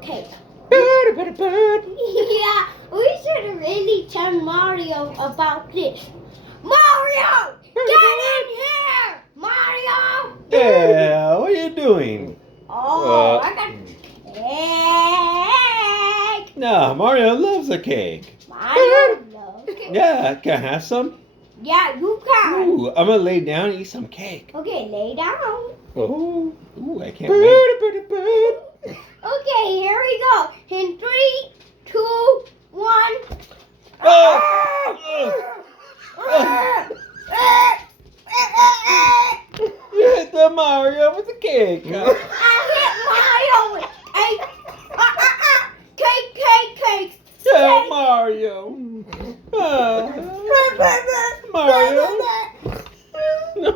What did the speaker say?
cake. Bird. Yeah, we should really tell Mario about this. Mario, get in here! Mario! Yeah, what are you doing? Oh, I got cake! No, Mario loves a cake. Mario loves cake. Yeah, can I have some? Yeah, you can. Ooh, I'm gonna lay down and eat some cake. Okay, lay down. Oh, ooh, I can't wait. Okay, here we go. In 3, 2, 1. Oh! You hit the Mario with the cake. I hit Mario with cake. Yeah, Mario. Mario. No.